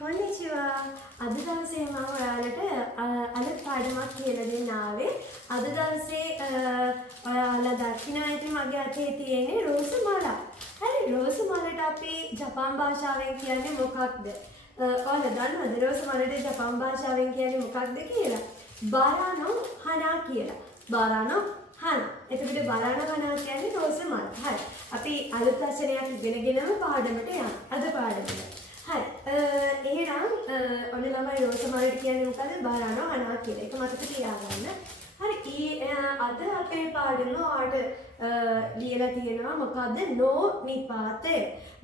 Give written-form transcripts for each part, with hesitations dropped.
කොන්නිචිවා අද දවසේ මම ඔයාලට අලුත් පාඩමක් කියලා දෙන්න ආවේ. අද දවසේ ඔයාලා දකින්න ඇති මගේ අතේ තියෙන්නේ රෝස මල. හරි රෝස මලට අපි ජපාන් භාෂාවෙන් කියන්නේ මොකක්ද? ඔයාලා දන්නවද රෝස මලට ජපාන් භාෂාවෙන් කියන්නේ මොකක්ද කියලා? බාරානෝ හනා කියලා. බාරානෝ හනා. එතකොට බාරානෝ හනා කියන්නේ රෝස මල. හරි. අපි අලුත් වචනයක් ඉගෙනගෙනම පාඩමට යමු. අද පාඩමට. හරි එහෙනම් ඔන්න ළමයි රෝස මලට කියන්නේ මොකද? බාරානෝ හනා කියලා. ඒක මතක තියාගන්න. හරි අද අපේ පාඩම ඔයාලට ලියලා තියෙනවා මොකද්ද? නෝ නිපාතය.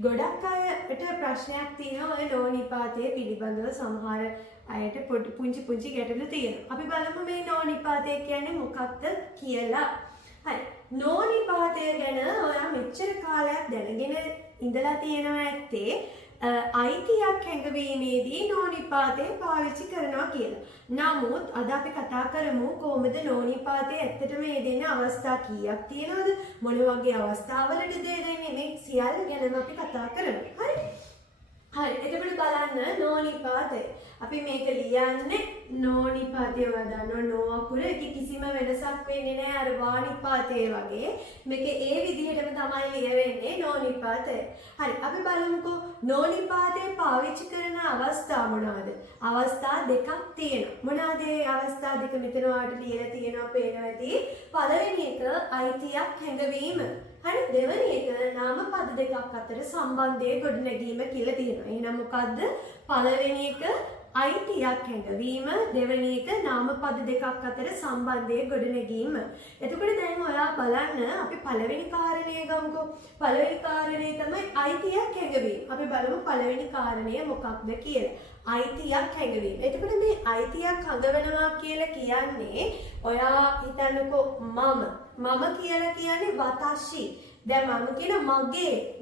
ගොඩක් අයට ප්‍රශ්නයක් තියෙනවා ඔය නෝ නිපාතය පිළිබඳව සමහර අයට පුංචි ගැටලු තියෙනවා. අපි බලමු මේ නෝ නිපාතය කියන්නේ මොකක්ද කියලා. හරි නෝ නිපාතය ගැන ඔයා මෙච්චර කාලයක් දැනගෙන ඉඳලා තියෙනවා ඇත්තේ අයිතියක් හැඟවීමේදී නෝ නිපාතය පාවිච්චි කරනවා කියලා. නමුත් අද අපි කතා කරමු කොහොමද නෝ නිපාතය ඇත්තටම යෙදෙන අවස්ථා කීයක් තියෙනවද? මොන වගේ අවස්ථාවලටද යෙදෙන්නේ? මේ සියල්ල ගැනම අපි කතා කරමු. හරි. හරි එතකොට බලන්න නෝ නිපාතය. අපි මේක ලියන්නේ නෝ නිපාතය වදන්න නෝ අකුර එක කිසිම වෙනසක් වෙන්නේ නැහැ අර වා නිපාතය වගේ. මේක ඒ විදිහටම තමයි ලියවෙන්නේ නෝ නිපාතය. හරි අපි බලමුකෝ නෝ නිපාතය පාවිච්චි කරන අවස්ථා මොනවාද? අවස්ථා දෙකක් තියෙනවා. මොනවාද ඒ අවස්ථා දෙක? මෙතන ඔයාලට ලියලා තියෙනවා පේනවා ඇති. පළවෙනි එක අයිතියක් හැඟවීම. හරි දෙවෙනි එක නාමපද දෙකක් අතර සම්බන්ධයේ ගොඩනැගීම කියලා තියෙනවා. එහෙනම් මොකද්ද? පළවෙනි එක අයිතියක් හැඟවීම, දෙවෙනි එක නාමපද දෙකක් අතර සම්බන්ධයේ ගොඩනැගීම. එතකොට දැන් ඔයා බලන්න අපි පළවෙනි කාරණය ගමුකෝ. පළවෙනි කාරණේ තමයි අයිතියක් හැඟවීම. අපි බලමු පළවෙනි කාරණය මොකක්ද කියලා. අයිතියක් හැඟවීම. එතකොට මේ අයිතියක් හඟවනවා කියලා කියන්නේ ඔයා හිතන්නකෝ මම කියලා කියන්නේ වතාශි. දැන් මම කියන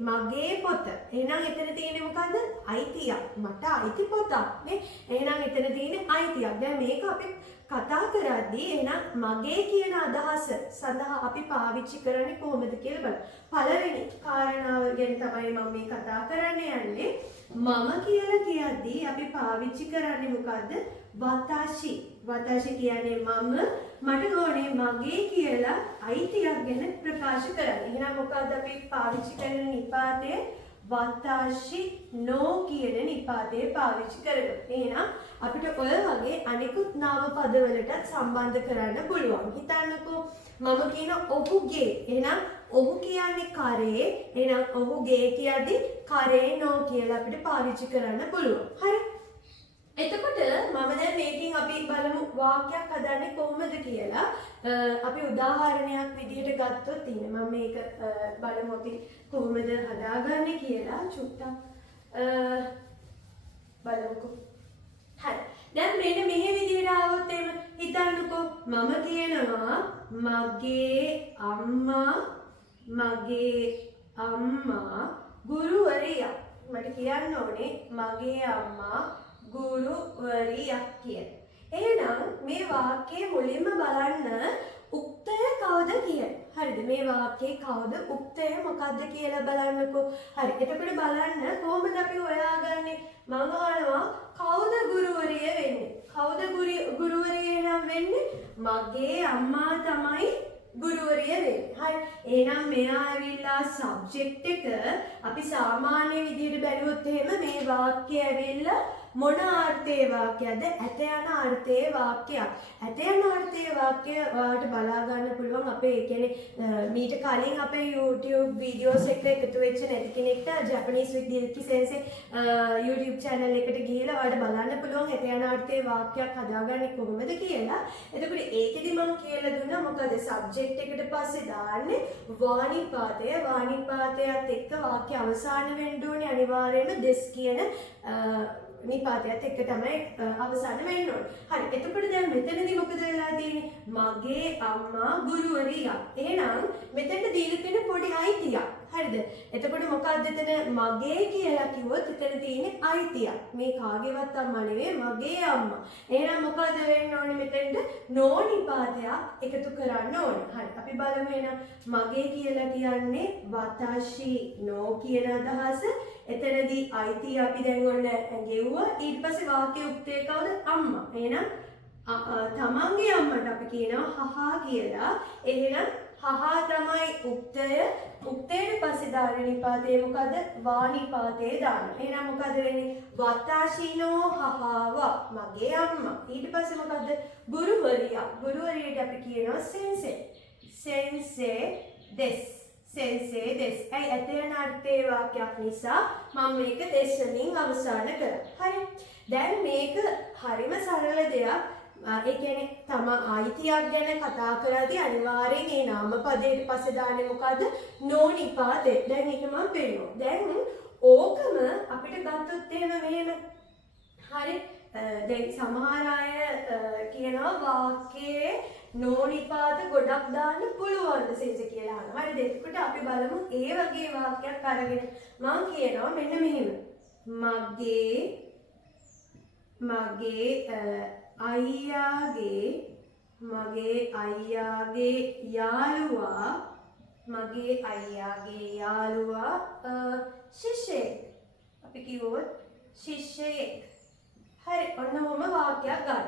මගේ පොත. එහෙනම් එතන තියෙන්නේ මොකද්ද? අයිතියක්. මට අයිති පොතක් නේ. එහෙනම් එතන තියෙන්නේ අයිතියක්. දැන් මේක අපි කතා කරද්දී එහෙනම් මගේ කියන අදහස සඳහා අපි පාවිච්චි කරන්නේ කොහොමද කියලා බලන්න. පළවෙනි කාරණාව ගැන තමයි මම මේ කතා කරන්න යන්නේ. මම කියලා කියද්දී අපි පාවිච්චි කරන්නේ මොකද්ද? වතාශි. වතාශි කියන්නේ මට ඕනේ මගේ කියලා අයිතියක් ගැන ප්‍රකාශ කරන්න. එහෙනම් මොකද්ද අපි පාවිච්චි කරන නිපාතය? වතාශි නෝ කියන නිපාතය පාවිච්චි කරනවා. එහෙනම් අපිට ඔය වගේ අනිකුත් නාම පදවලට සම්බන්ධ කරන්න පුළුවන්. හිතන්නකෝ මම කියන ඔහුගේ. එහෙනම් ඔහු කියන්නේ කරේ. එහෙනම් ඔහුගේ කියද්දි කරේ නෝ කියලා අපිට පාවිච්චි කරන්න පුළුවන්. හරි. එතකොට මම දැන් මේකෙන් අපි බලමු වාක්‍යයක් හදන්නේ කොහොමද කියලා. අපි උදාහරණයක් විදිහට ගත්තොත් ඉන්නේ මම මේක බලමු අපි කොහොමද හදාගන්නේ කියලා චුට්ටක් බලමුකෝ. හරි. දැන් මෙන්න මෙහෙ විදිහට ආවොත් එහෙම හිතන්නකෝ මම කියනවා මගේ අම්මා ගුරුවරියක්. මට කියන්න ඕනේ මගේ අම්මා ගුරුවරියක් කියලා. එහෙනම් මේ වාක්‍යයේ මුලින්ම බලන්න උක්තය කවුද කියන්නේ? හරිද? මේ වාක්‍යයේ කවුද? උක්තය මොකද්ද කියලා බලන්නකෝ. හරි. එතකොට බලන්න කොහොමද අපි හොයාගන්නේ? මම අහනවා කවුද ගුරුවරිය වෙන්නේ? කවුද ගුරුවරිය නම් වෙන්නේ? මගේ අම්මා තමයි ගුරුවරිය වෙන්නේ. හරි. එහෙනම් මෙයා ඇවිල්ලා සබ්ජෙක්ට් එක අපි සාමාන්‍ය විදිහට බැලුවොත් එහෙම මේ වාක්‍යය ඇවිල්ලා මොන අර්ථයේ වාක්‍යයක්ද? ඇත යන අර්ථයේ වාක්‍යයක්. ඇත යන අර්ථයේ වාක්‍ය ඔයාලට බලා ගන්න පුළුවන් අපේ කියන්නේ මීට කලින් අපේ YouTube වීඩියෝස් එක එකතු වෙච්ච නැති කෙනෙක්ට Japanese with Dilki Sensei YouTube channel එකට ගිහිල්ලා ඔයාලට බලන්න පුළුවන් ඇත යන අර්ථයේ වාක්‍යයක් හදාගන්නේ කොහොමද කියලා. එතකොට ඒකෙදි මම කියලා දුන්නා මොකද සබ්ජෙක්ට් එකට පස්සේ දාන්නේ වානිපාතය. වානිපාතයත් එක්ක වාක්‍ය අවසාන වෙන්න ඕනේ අනිවාර්යයෙන්ම this කියන නිපාතයත් එක්ක තමයි අවසන් වෙන්න ඕනේ. හරි. එතකොට දැන් මෙතනදී මොකද වෙලා තියෙන්නේ? මගේ අම්මා ගුරුවරියක්. එහෙනම් මෙතෙන්ට දීලා තියෙන පොඩි අයිතියක්. හරිද? එතකොට මොකක්ද එතන මගේ කියලා කිව්වොත් එතන තියෙන්නේ අයිතියක්. මේ කාගේවත් අම්මා නෙවෙයි මගේ අම්මා. එහෙනම් මොකද වෙන්න ඕනේ මෙතෙන්ට? නෝ නිපාතයක් එකතු කරන්න ඕනේ. හරි. අපි බලමු එහෙනම් මගේ කියලා කියන්නේ වතාශි නෝ කියන අදහස. එතනදී අයිතිය අපි දැන් ඔන්න ගෙව්වා. ඊට පස්සේ වාක්‍ය උක්තේ කවුද? අම්මා. එහෙනම් තමන්ගේ අම්මට අපි කියනවා හහා කියලා. එහෙනම් හහා තමයි උක්තය. උක්තයට පස්සේ දාන නිපාතේ මොකද? වා නිපාතේ දාන. එහෙනම් මොකද වෙන්නේ? වතාශිනෝ හහාව මගේ අම්මා. ඊට පස්සේ මොකද? ගුරුවරියා. ගුරුවරියට අපි කියනවා සෙන්සේ. සෙන්සේ දෙස්. සෙන්සේ දෙස්. ඇයි ඇතේන අර්ථයේ වාක්‍යයක් නිසා මම මේක දෙස් වලින් අවසන් කරා. හරි. දැන් මේක හරිම සරල දෙයක්. ඒ කියන්නේ තම අයිතියක් ගැන කතා කරද්දී අනිවාර්යෙන් මේ නාමපදයට පස්සේ දාන්නේ මොකද්ද? නෝනිපාතේ. දැන් ඒක මම පෙන්නනවා. දැන් ඕකම අපිට ගත්තොත් එහෙම මෙහෙම. හරි. දැන් සමහර අය කියනවා වාක්‍යයේ නෝනිපාත ගොඩක් දාන්න පුළුවන්ද සෙන්ස කියලා අහනවා. හරිද? එතකොට අපි බලමු ඒ වගේ වාක්‍යයක් අරගෙන මම කියනවා මෙන්න මෙහෙම. මගේ අයියාගේ යාළුවා ශිෂ්‍යයෙක්. අපි කිව්වොත් ශිෂ්‍යයෙක්. හරි ඔන්න ඔහම වාක්‍යයක් ගන්න.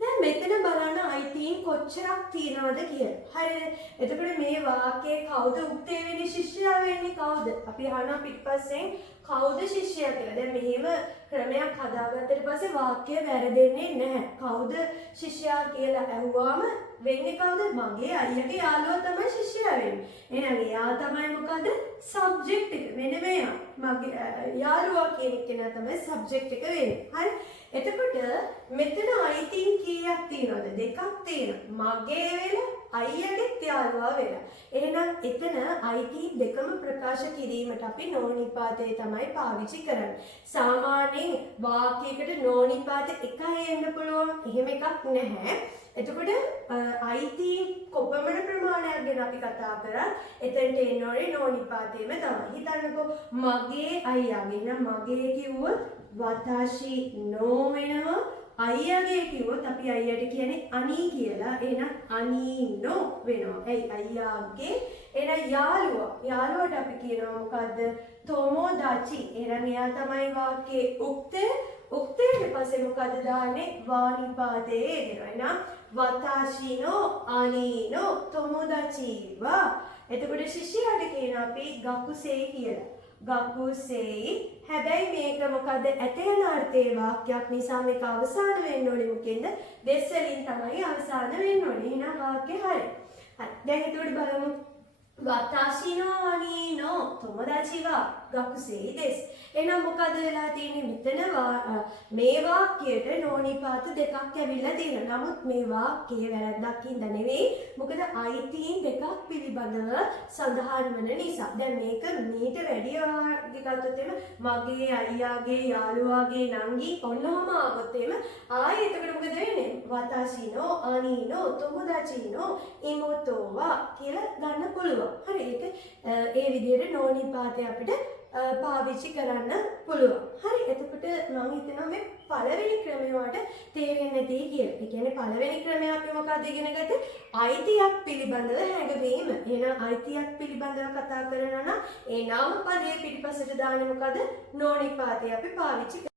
දැන් මෙතන බලන්න අයිතීන් කොච්චරක් තියනවද කියලා. හරිද? එතකොට මේ වාක්‍යයේ කවුද උක්තේ වෙන්නේ ශිෂ්‍යයා වෙන්නේ කවුද? අපි අහනවා පිටපස්සෙන් කවුද ශිෂ්‍යයා කියලා. දැන් මෙහෙම ක්‍රමයක් හදාගත්තට පස්සේ වාක්‍යය වැරදෙන්නේ නැහැ. කවුද ශිෂ්‍යයා කියලා අහුවාම වෙන්නේ කවුද? මගේ අයියාගේ යාළුවා තමයි ශිෂ්‍යයා වෙන්නේ. එහෙනම් එයා තමයි මොකද? සබ්ජෙක්ට් එක. මෙන්න මෙයා. මගේ යාළුවා කියන කෙනා තමයි සබ්ජෙක්ට් එක වෙන්නේ. හරි? එතකොට මෙතන අයිතීන් කීයක් තියෙනවද? දෙකක් තියෙනවා. මගේ වෙලා අයියාගේ යාළුවා වෙලා. එහෙනම් එතන අයිතීන් දෙකම ප්‍රකාශ කිරීමට අපි නෝනිපාතේ තමයි පාවිච්චි කරන්නේ. සාමාන්‍යයෙන් වාක්‍යයකට නෝනිපාත එකයි එන්න පුළුවන්. එහෙම එකක් නැහැ. එතකොට අයිතීන් කොපමණ ප්‍රමාණයක් ගැන අපි කතා කරා. එතනට එන්න ඕනේ නෝනිපාතේම තමයි. හිතන්නකෝ මගේ අයියාගේ. එහෙනම් මගේ කිව්වොත් වතාශි නෝ වෙනවා. අයියාගේ කිව්වොත් අපි අයියට කියන්නේ අනී කියලා. එහෙනම් අනීනෝ වෙනවා. එයි අයියාගේ. එහෙනම් යාළුවට අපි කියනවා මොකද්ද? තොමෝදාචි. එහෙනම් එයා තමයි වාක්‍යයේ උක්තය. උක්තයට පස්සේ මොකද දාන්නේ? වානිපාතේ දෙනවා. එහෙනම් වතාශිනෝ අනීනෝ තොමෝදාචි වා. එතකොට ශිෂ්‍යයාට කියනවා අපි ගකුසෙයි කියලා. ගකුසෙයි. හැබැයි මේක මොකද? ඇතේන අර්ථයේ වාක්‍යයක් නිසා මේක අවසාන වෙන්න ඕනේ මොකෙන්ද? දෙස් වලින් තමයි අවසාන වෙන්න ඕනේ. එහෙනම් වාක්‍යය හරි. හරි. දැන් එතකොට බලමු. වතාශිනෝ අනීනෝ තොමෝදාචි වා ගකුසෙයි දෙස්. එහෙනම් මොකද වෙලා තියෙන්නේ? මෙතන මේ වාක්‍යයට නෝනිපාත දෙකක් ඇවිල්ලා තියෙනවා. නමුත් මේ වාක්‍යයේ වැරද්දක් හින්දා නෙවෙයි. මොකද අයිතීන් දෙකක් පිළිබඳව සඳහන් වන නිසා. දැන් මේක මීට වැඩි ගත්තොත් එම මගේ අයියාගේ යාළුවාගේ නංගි ඔන්නෝම ආවොත් එම ආයෙ එතකොට මොකද වෙන්නේ? වතාශිනෝ අනීනෝ තොමෝදාචිනෝ ඉමෝතෝවා කියලා ගන්න පුළුවන්. හරි. ඒක ඒ විදිහට නෝනිපාතේ අපිට පාවිච්චි කරන්න පුළුවන්. හරි. එතකොට මම හිතනවා මේ පළවෙනි ක්‍රමය වට තේරෙන්නේ නැති කියලා. ඒ කියන්නේ පළවෙනි ක්‍රමය අපි මොකක්ද ඉගෙන ගත්තේ? අයිතියක් පිළිබඳව හැඟවීම. එහෙනම් අයිතියක් පිළිබඳව කතා කරනවා නම් ඒ නාමපදයේ පිටිපසට දාන්නේ මොකද? නෝනිපාතේ අපි පාවිච්චි